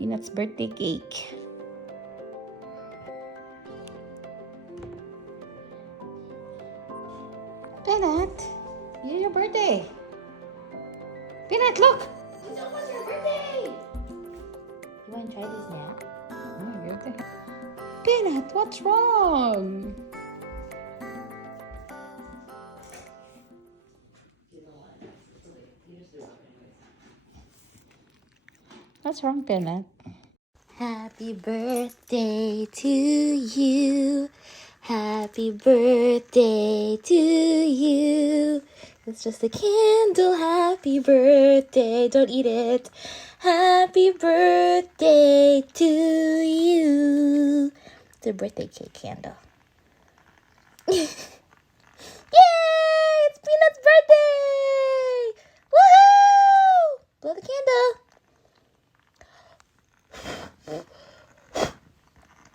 Peanut's birthday cake. Peanut, it's your birthday. Peanut, look! It's almost your birthday! You want to try this now? Oh, good. Peanut, what's wrong? What's wrong, Peanut? Happy birthday to you. Happy birthday to you. It's just a candle. Happy birthday. Don't eat it. Happy birthday to you. It's a birthday cake candle. Yay! It's Peanut's birthday! Woohoo! Blow the candle.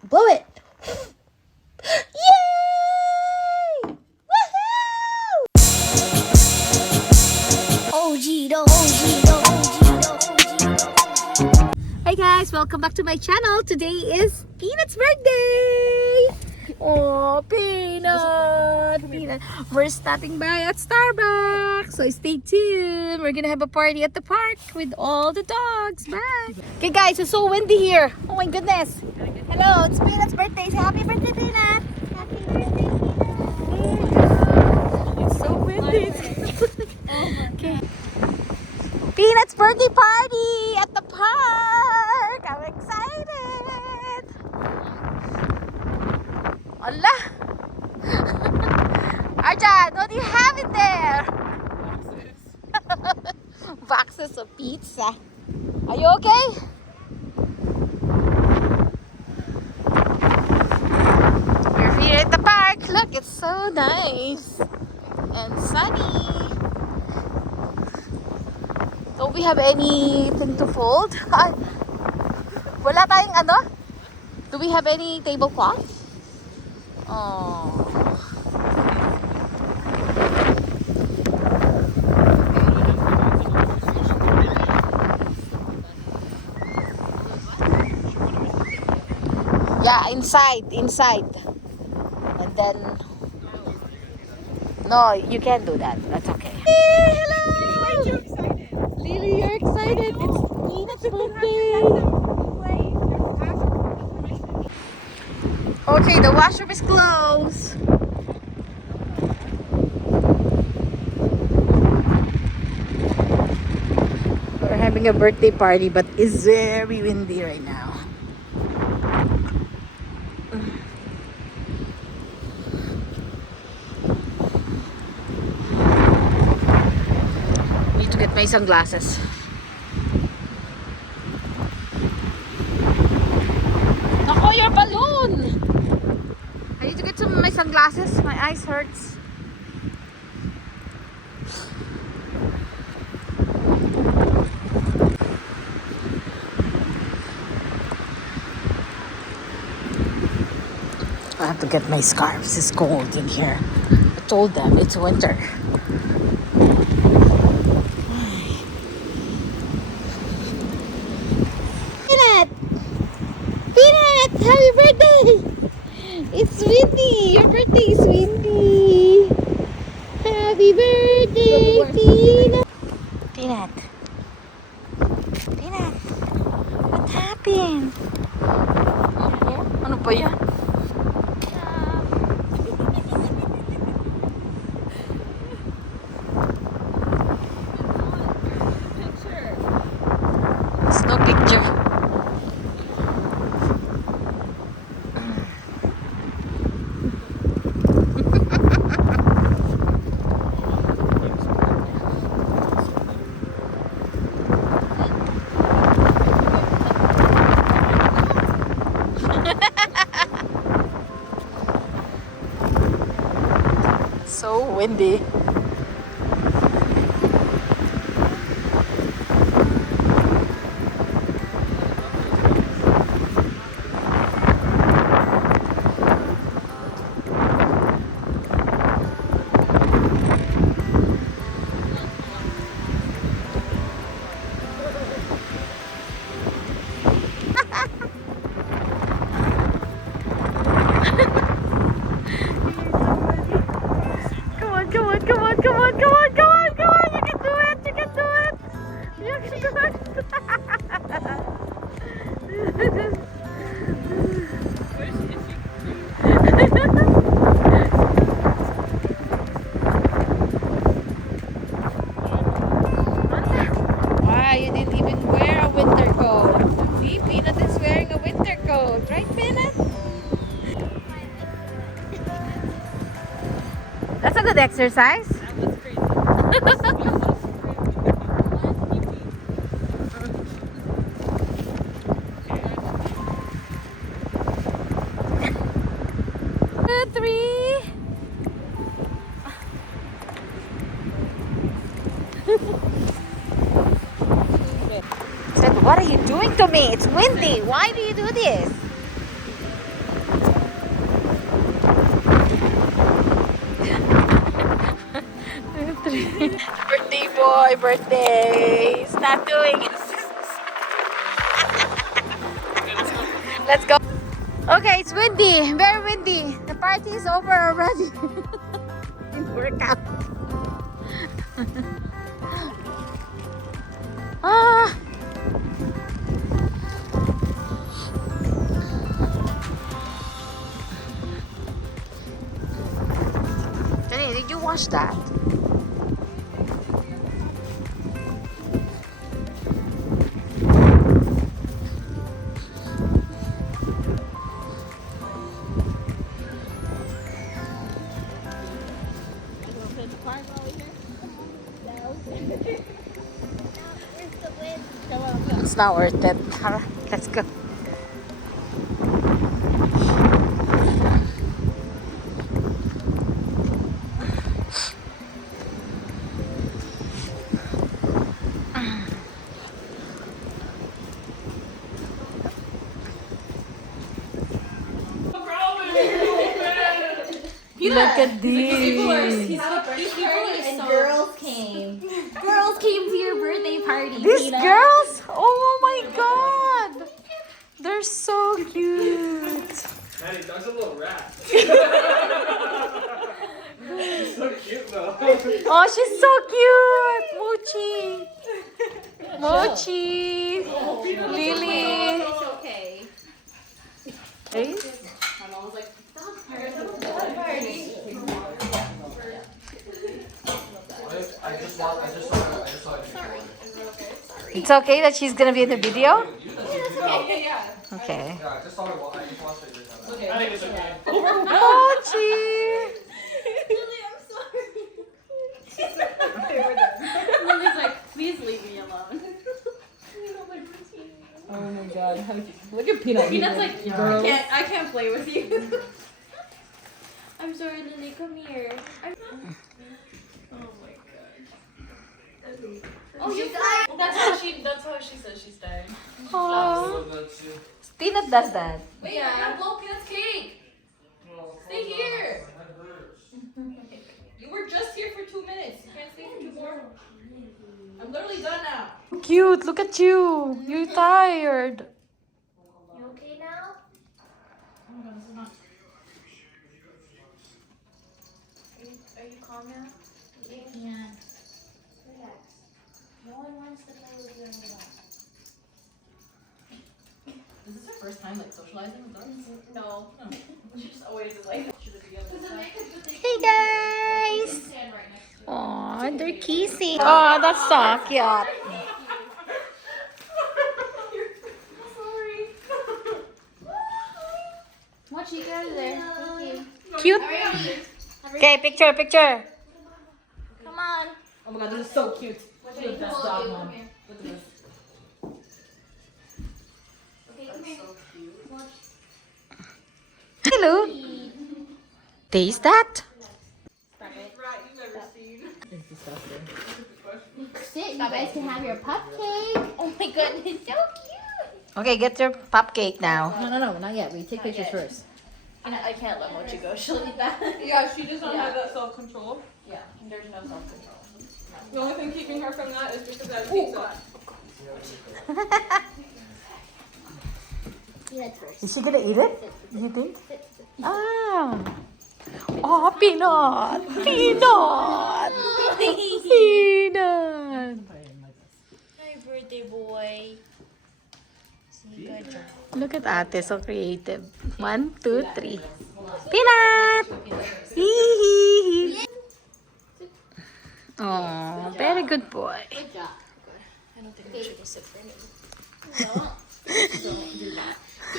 Blow it. Yay! Woohoo! Hi guys, welcome back to my channel. Today is Peanut's birthday. Oh, Peanut. We're stopping by at Starbucks. So stay tuned. We're gonna have a party at the park with all the dogs. Bye. Okay guys, it's so windy here. Oh my goodness. Hello, it's Peanut's birthday. Say happy birthday, Peanut. Happy birthday, Peanut. It's so windy. Okay. Peanut's birthday party at the park. I'm excited. Allah. Arjan, what do you have in there? Boxes of pizza. Are you okay? We're here at the park. Look, it's so nice and sunny. Don't we have anything to fold? Wala tayong ano? Do we have any tablecloth? Oh. Yeah, inside. And then no, you can't do that. That's okay. Hey, hello! Lily, you're excited. It's Peanut's birthday. Okay, the washroom is closed. We're having a birthday party, but it's very windy right now. Need to get my sunglasses. Nako, your balloon! I need to get my sunglasses. My eyes hurts. I have to get my scarves. It's cold in here. I told them it's winter. Peanut! Peanut! Happy birthday! It's windy. Your birthday is windy. Happy birthday, Peanut. Peanut. Peanut. What happened? Ano pa yan? It's no picture. So windy. That's a good exercise. Two, three. Said, what are you doing to me? It's windy. Why do you do this? Birthday boy, birthday. Stop doing it. Let's go. Okay, it's windy. Very windy. The party is over already. Didn't work out. Ah. Jenny, did you watch that? It's not worth it. Alright, let's go. Look at these. And girls came. Girls came to your birthday party. These Tina. girls? Oh my god. They're so cute. Maddie, Doug's a little rat. She's so cute though. Oh, she's so cute. Mochi. Mochi. Lily. It's okay. Ace? My mom was like, I just saw it. It's okay that she's gonna be in the video? Yeah, Okay. I just saw it. I just watched it. Okay. I think it's okay. Mochi. Lily, I'm sorry. Lily's like, please leave me alone. Oh my god. Look at Peanut. Peanut's like, Girls. I can't play with you. I'm sorry, Lily, come here. Oh my god. Oh, you died. That's how she says she's dying. Aww. Peanut does that. Wait, you're gonna blow Peanut's cake. Stay here. You were just here for 2 minutes. You can't stay for 2 more. I'm literally done now. Cute. Look at you. You're tired. You okay now? Oh my god, this is not. Are you calm now? Yeah. Relax. No one wants to play with you and relax. Is this her first time like socializing with dogs? No. No. She just always is like. Hey guys. Stand right next to Aw, they're kissing. Oh, that's so cute. Watch you get out of there. Thank you. Cute. Okay, picture, picture. Come on. Oh my god, this is so cute. She's the best dog, mom. Come here. Look at this. Okay, come here. Hello. Taste that. Stop it. It's disgusting. Sit. You guys can have your pup cake. Oh my goodness, so cute. Okay, get your cupcake now. No, not yet. We take pictures first. I can't let Mochi go. She'll eat that. Yeah, she does not have that self-control. Yeah, there's no self-control. The only thing keeping her from that is because I pizza. Peanuts first. Is she gonna eat it? You think? Ah. Oh, peanut. Peanut. Peanut. Happy birthday, boy. Good job. Look at Ate, so creative. 1, 2, 3. Peanut. Hee. Oh, very good boy. Good job. I don't think we should go sit for it.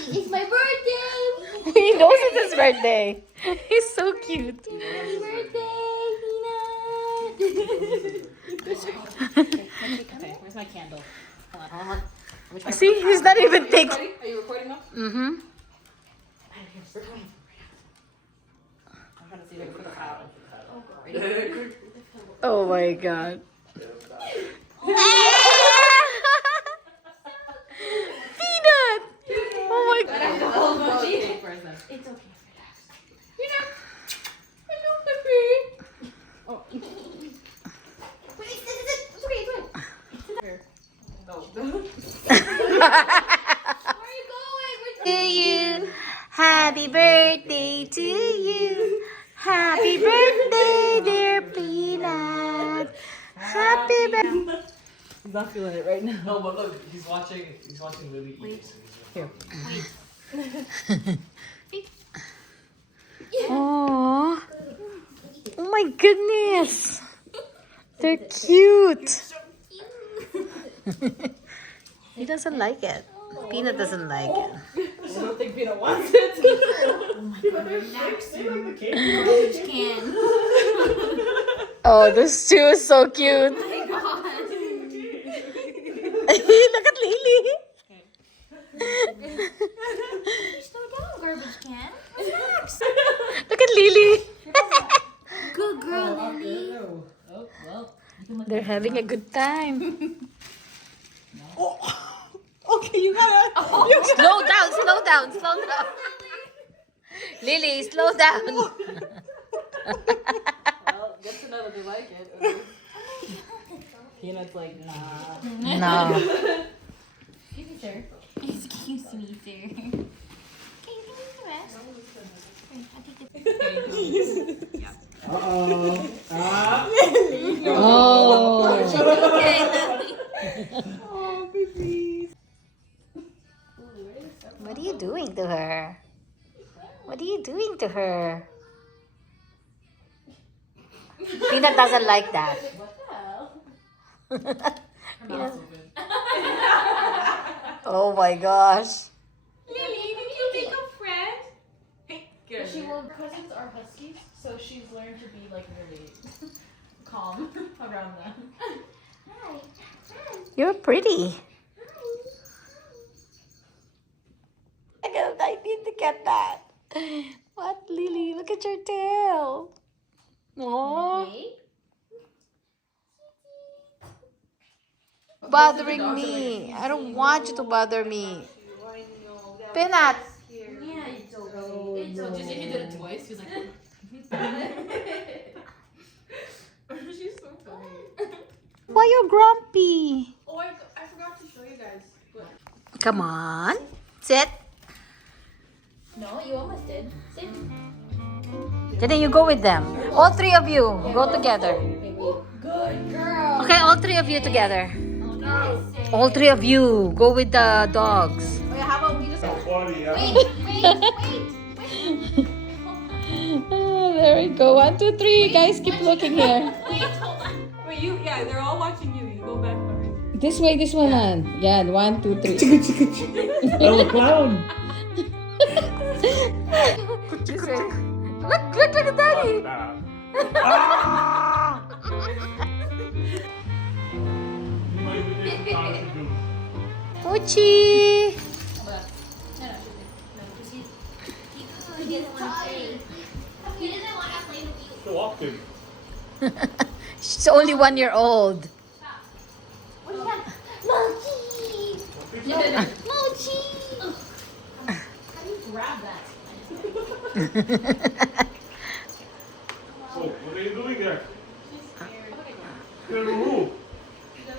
It's my birthday. He knows it's his birthday. He's so cute. Happy birthday. See, he's not even taking. Are you recording now? Mm-hmm. I'm trying to see if I can put a hat on. Oh my god. Peanut! Oh my god. It's okay. To you. Happy birthday to you. Happy birthday, dear Peanut. Happy birthday. He's not feeling it right now. No, but look, he's watching Lily eat. Here. Oh. Oh my goodness. They're cute. He doesn't like it. Peanut doesn't like it. I don't think Peanut wants it. Garbage can. Oh, those two are so cute. Oh my god. Look at Lily. Slow down, garbage can. Relax. Look at Lily. Good girl, Lily. They're having a good time. Okay, you gotta. Slow down, slow down, slow down. Lily, slow down. Well, good to know that they like it. Peanut's like, nah. No. Excuse me, sir. Excuse me, sir. Okay, you can leave the rest. Here, I'll take the... Oh. Okay, Lily. Oh, baby. What are you doing to her? What are you doing to her? Peanut doesn't like that. Peanut. Oh my gosh. Lily, did you make a friend? She will, cousins are huskies, so she's learned to be like really calm around them. Hi. You're pretty. I need to get that. What, Lily? Look at your tail. Oh, bothering me. I don't want you to bother me. Peanut. Yeah, it's okay. It's okay. Just if you did it twice, he was like, She's so funny. Why you grumpy? Oh, I forgot to show you guys. Look. Come on. Sit. No, you almost did. Sit. And then you go with them. All three of you go together. Good girl. Okay, all three of you together. Nice. All three of you go with the dogs. Oh, yeah, how about we just. Wait. There we go. 1, 2, 3. Guys, keep looking here. Wait, hold on. Wait, you, yeah, they're all watching you. You go back. This way, this one. Yeah, 1, 2, 3. Oh, clown! Look at daddy. Uchi. He doesn't want to play. He doesn't want to play with you. So often. She's only 1 year old. What do you have? Mochi! Mochi! How do you grab that? So, what are you doing there? You're move.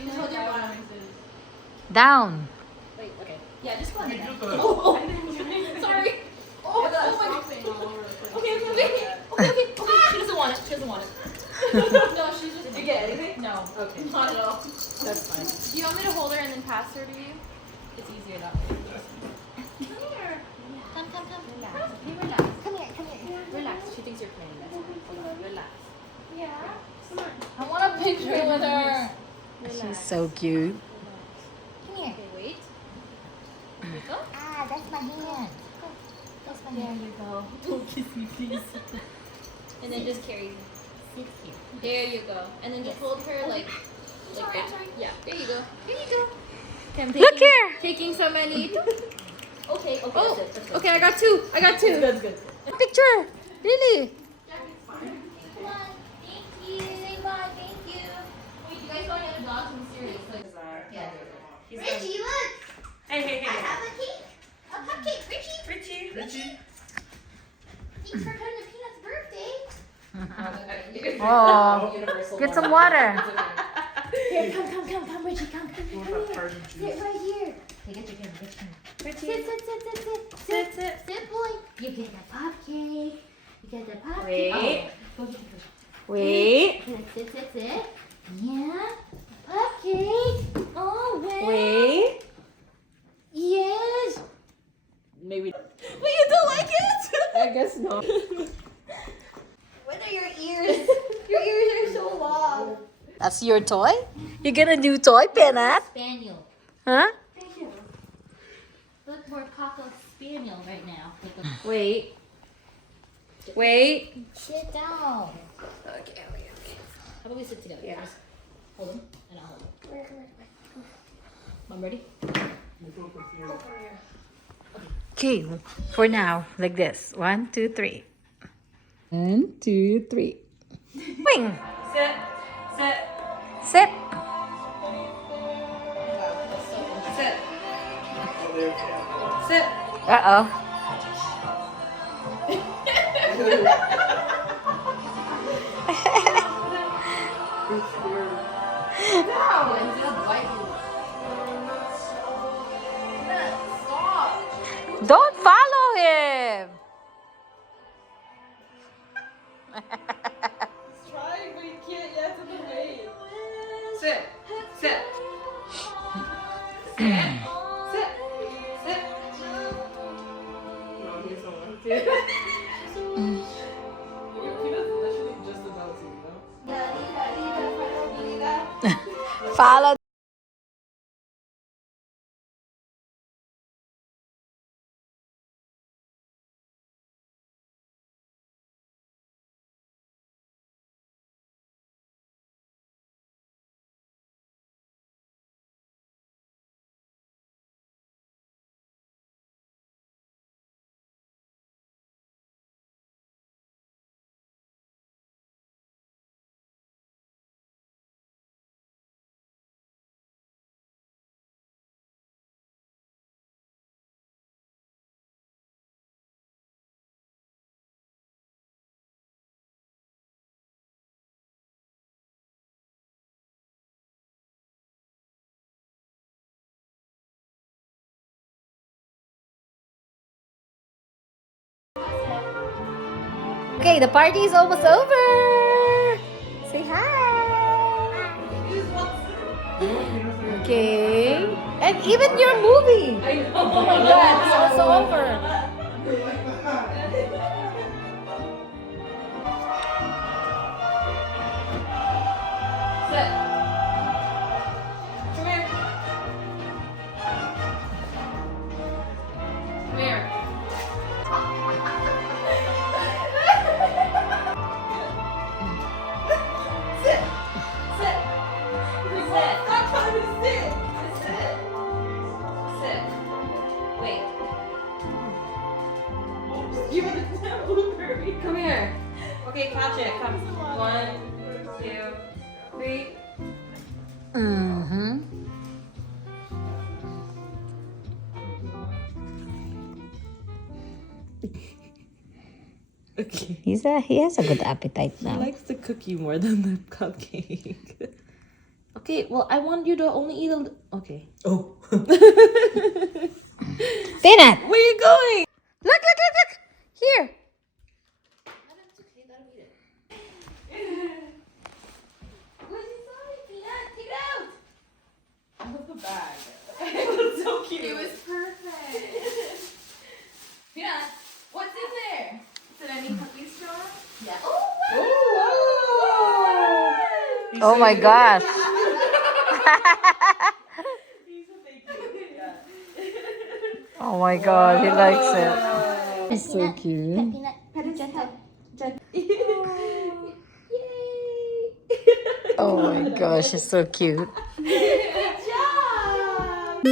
just hold your bottom. Down. Wait, okay. Yeah, just go on the back. Sorry. Oh my god. Okay, okay. She doesn't want it. She doesn't want it. No, she's just. Did you get anything? No. Okay. Not at all. That's fine. Do you want me to hold her and then pass her to you? It's easier that way. Come here. Come. Relax. Okay, relax. Come here. Relax. She thinks you're playing. That's fine. Relax. Yeah. Come on. I want a picture with her. She's so cute. Come here. Okay, wait. Ah, that's my hand. That's my hand. There you go. Don't kiss me, please. And then just carry me. There you go. And then just hold her like Sorry, that. I'm sorry. Yeah. There you go. Here you go. I'm Look here. taking so many. Okay, Oh, that's it. That's it. okay, I got two. That's good. Picture. Really? Come on. Thank you. Say bye. Thank you. Wait, you guys saw any other dogs? I'm serious. Like, yeah. Richie, look! Hey, hey, I hey. have a cake! A cupcake! Richie! Richie. Thanks for coming to Peanut's birthday! Oh, get some water. Here, come, Richie, come here. Sit right here. Hey, get your camera. Sit, boy. You get the cupcake. You get the cupcake. Wait. Oh. Wait. Sit. Yeah. Cupcake. Oh, well. Wait. Yes. Maybe. Wait, you don't like it? I guess not. What are your ears? Your ears are so long. That's your toy? You get a new toy, Peanut? Spaniel. Huh? Look more Cocker Spaniel right now. Wait. Wait. Sit down. Okay. How about we sit together? Yeah. Just hold him, and I'll hold him. Mom, ready? Okay, for now, like this. 1, 2, 3. 1, 2, 3. Wing. Sit. Sit. Sit. Uh-oh. Don't follow him. Try, but you can't yet in the way. Sit. Sit. Follow. Okay, the party is almost over. Say hi. Okay. And even your movie. Oh my god, it's also over. Sit. Come here. Come here. Sit. Sit. Sit. Stop trying to sit. Sit. Sit. Wait. Give it a blueberry. Come here. Okay, catch it. Come. 1, 2, 3. Mm-hmm. Okay. He has a good appetite He now. likes the cookie more than the cupcake. Okay, well, I want you to only eat a. Okay. Oh. Peanut. Where are you going? Look. Here. What's inside, Peanut? Take it out. I love the bag. It was so cute. It was perfect. Peanut, what's in there? Did I need cookies, John? Yeah. Oh, Ooh. Oh my gosh. Oh my god, he likes it. He's so cute. Peanut. Gentle. Oh my gosh, he's so cute. Good job.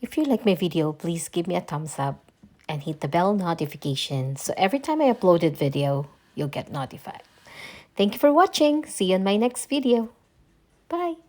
If you like my video, please give me a thumbs up and hit the bell notification so every time I uploaded video, you'll get notified. Thank you for watching. See you in my next video. Bye.